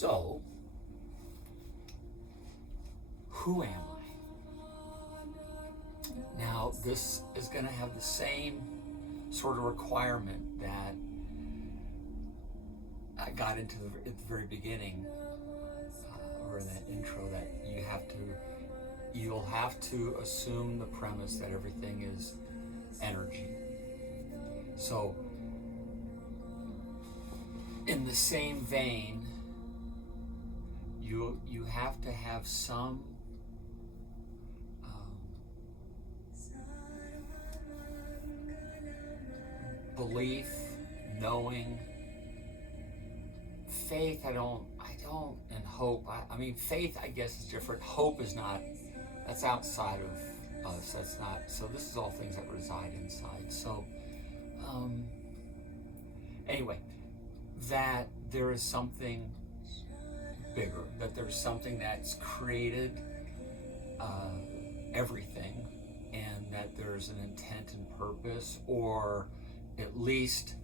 So, who am I? Now, this is going to have the same sort of requirement that I got into at the very beginning, or in that intro, that you'll have to assume the premise that everything is energy. So, in the same vein, you have to have some belief, knowing, faith. I don't, and hope. I mean, faith, I guess, is different. Hope is not. That's outside of us. That's not. So this is all things that reside inside. So, anyway, that there is something bigger. That there's something that's created everything, and that there's an intent and purpose, or at least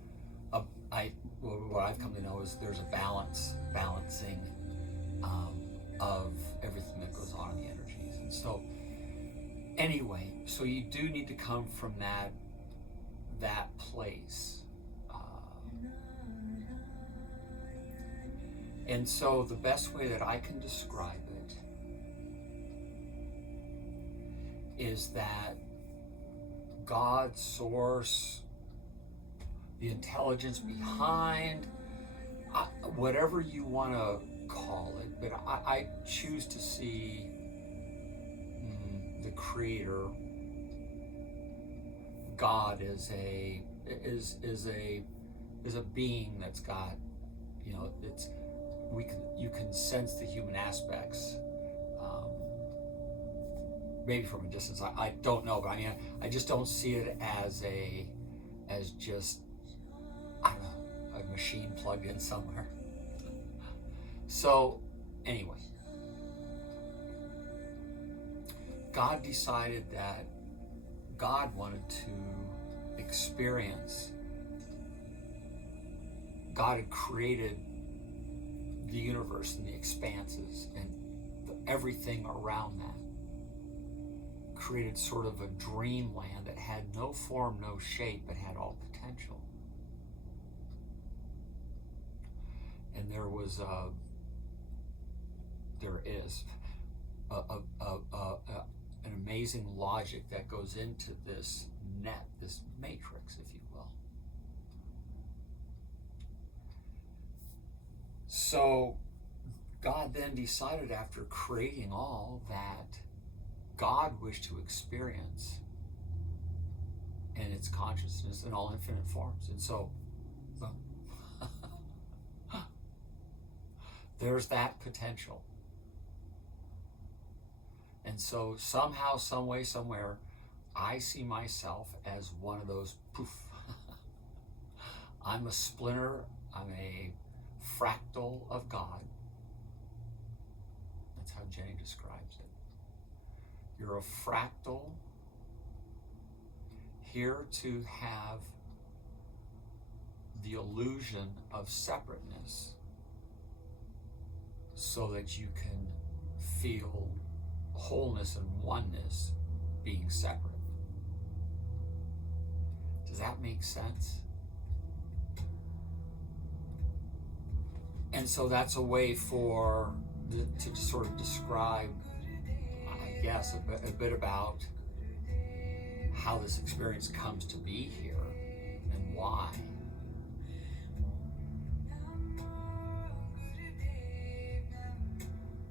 what I've come to know is there's a balancing of everything that goes on in the energies. And so anyway, so you do need to come from that place. And so the best way that I can describe it is that God, source, the intelligence behind, whatever you want to call it, but I choose to see the Creator, God, is a being that's got, you can sense the human aspects, maybe from a distance. I don't know, but I just don't see it as just, I don't know, a machine plugged in somewhere. So anyway, God decided that God wanted to experience. God had created the universe and the expanses and everything around that. Created sort of a dreamland that had no form, no shape, but had all potential. And there is an amazing logic that goes into this net, this matrix, if you will. So God then decided, after creating all, that God wished to experience in its consciousness in all infinite forms. And so there's that potential. And so somehow, some way, somewhere, I see myself as one of those poof. I'm a splinter, I'm a fractal of God. That's how Jenny describes it. You're a fractal here to have the illusion of separateness so that you can feel wholeness and oneness being separate. Does that make sense? And so that's a way to sort of describe, I guess, a bit about how this experience comes to be here and why.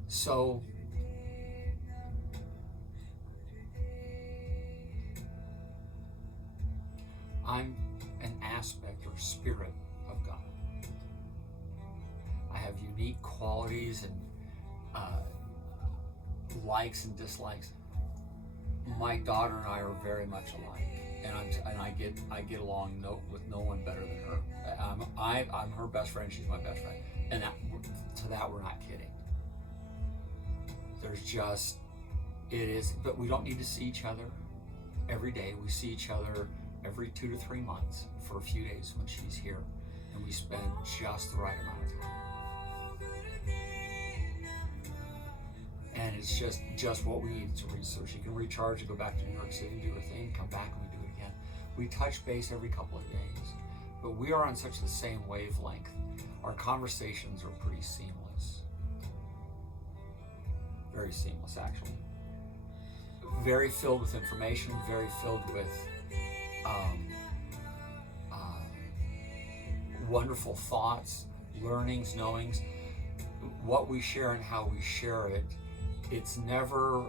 So I'm an aspect or spirit of God. I have unique qualities and likes and dislikes. My daughter and I are very much alike, and I get along with no one better than her. I'm her best friend. She's my best friend, and that we're not kidding. There's just, it is, but we don't need to see each other every day. We see each other every 2 to 3 months for a few days when she's here, and we spend just the right amount of time. and it's just what we need to reach. So she can recharge and go back to New York City and do her thing, come back and we do it again. We touch base every couple of days, but we are on such the same wavelength. Our conversations are pretty seamless. Very seamless, actually. Very filled with information, very filled with wonderful thoughts, learnings, knowings. What we share and how we share it, it's never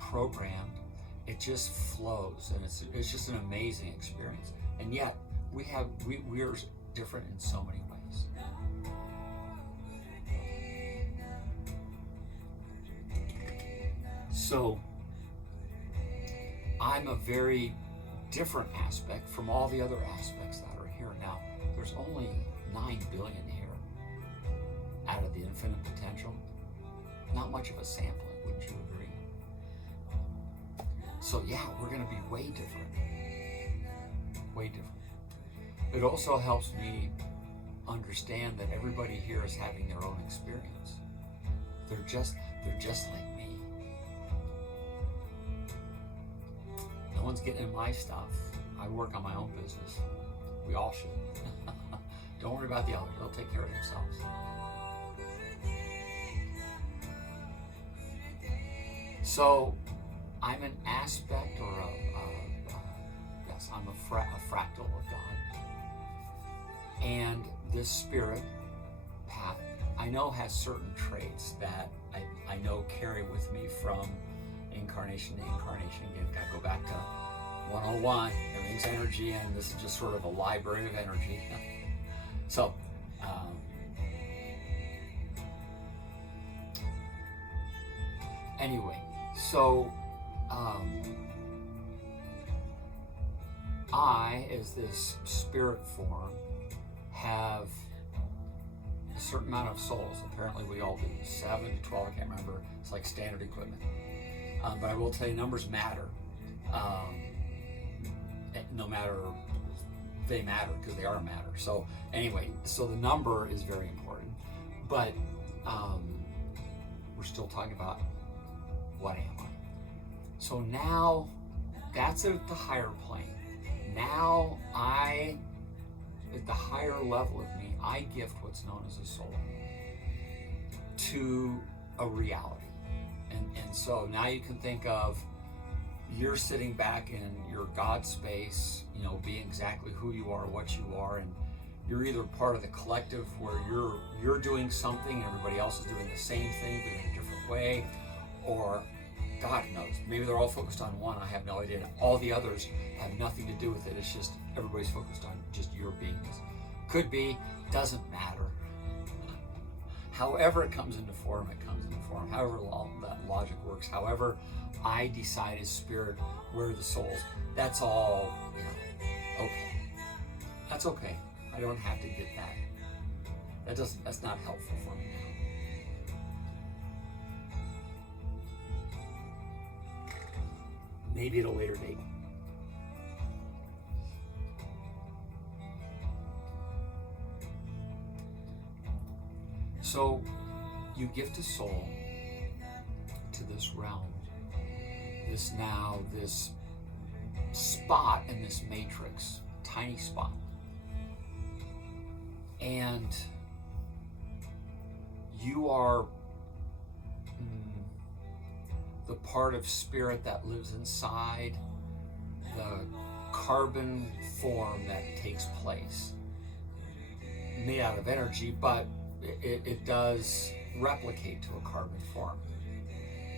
programmed. It just flows, and it's just an amazing experience. And yet, we are different in so many ways. So, I'm a very different aspect from all the other aspects that are here. Now, there's only 9 billion here out of the infinite potential. Not much of a sampling, wouldn't you agree? So yeah, we're going to be way different. Way different. It also helps me understand that everybody here is having their own experience. They're just like me. No one's getting in my stuff. I work on my own business. We all should. Don't worry about the others. They'll take care of themselves. So, I'm an aspect, or I'm a fractal of God. And this spirit path, I know, has certain traits that I know carry with me from incarnation to incarnation. Again, gotta go back to 101. Everything's energy, and this is just sort of a library of energy. So, anyway, so I, as this spirit form, have a certain amount of souls. Apparently we all do. 7 to 12, I can't remember. It's like standard equipment. But I will tell you, numbers matter. No matter, they matter because they are a matter. So anyway, so the number is very important. But we're still talking about what am I? So now that's at the higher plane. Now at the higher level of me, I gift what's known as a soul to a reality. And so now you can think of, you're sitting back in your God space, being exactly who you are, what you are, and you're either part of the collective where you're doing something and everybody else is doing the same thing, but in a different way, or God knows, maybe they're all focused on one, I have no idea. All the others have nothing to do with it. It's just everybody's focused on just your beingness. Could be, doesn't matter. However it comes into form, it comes into form. However that logic works. However I decide as spirit where are the souls, that's all, okay. That's okay. I don't have to get that. That's not helpful for me now. Maybe at a later date. So you gift a soul to this realm, this spot in this matrix, tiny spot. And you are the part of spirit that lives inside the carbon form that takes place. Made out of energy, but it does replicate to a carbon form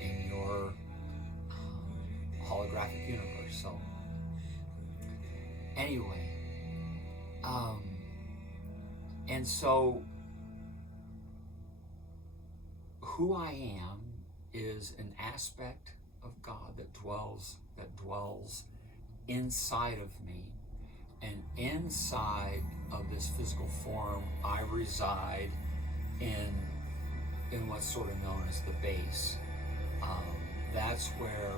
in your holographic universe. So anyway, and so who I am is an aspect of God that dwells inside of me, and inside of this physical form I reside in what's sort of known as the base. That's where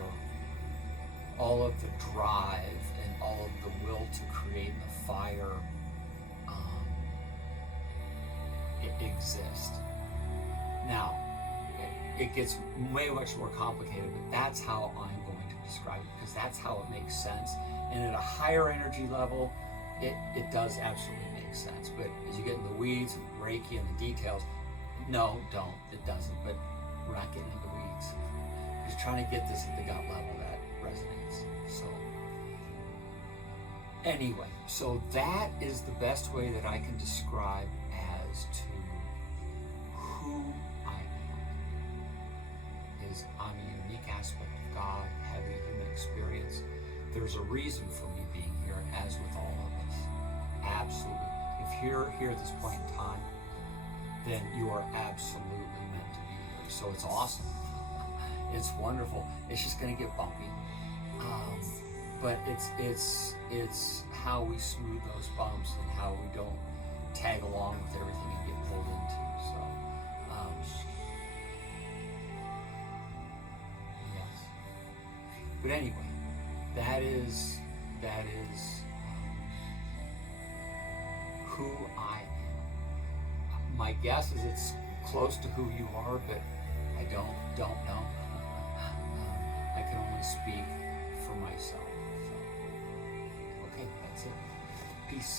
all of the drive and all of the will to create the fire it exists. Now, it gets way much more complicated, but that's how I'm going to describe it, because that's how it makes sense. And at a higher energy level, it does absolutely make sense. But as you get in the weeds and Reiki and the details, no, don't. It doesn't. But we're not getting into the weeds. We're just trying to get this at the gut level that resonates. So anyway, so that is the best way that I can describe as to who I am. Is I'm a unique aspect of God, having a human experience. There's a reason for me being here, as with all of us. Absolutely. If you're here at this point in time, then you are absolutely meant to be here. So it's awesome. It's wonderful. It's just going to get bumpy, but it's how we smooth those bumps and how we don't tag along with everything and get pulled into. So yes. But anyway, that is who I am. My guess is it's close to who you are, but I don't know. I can only speak for myself. So, okay, that's it. Peace.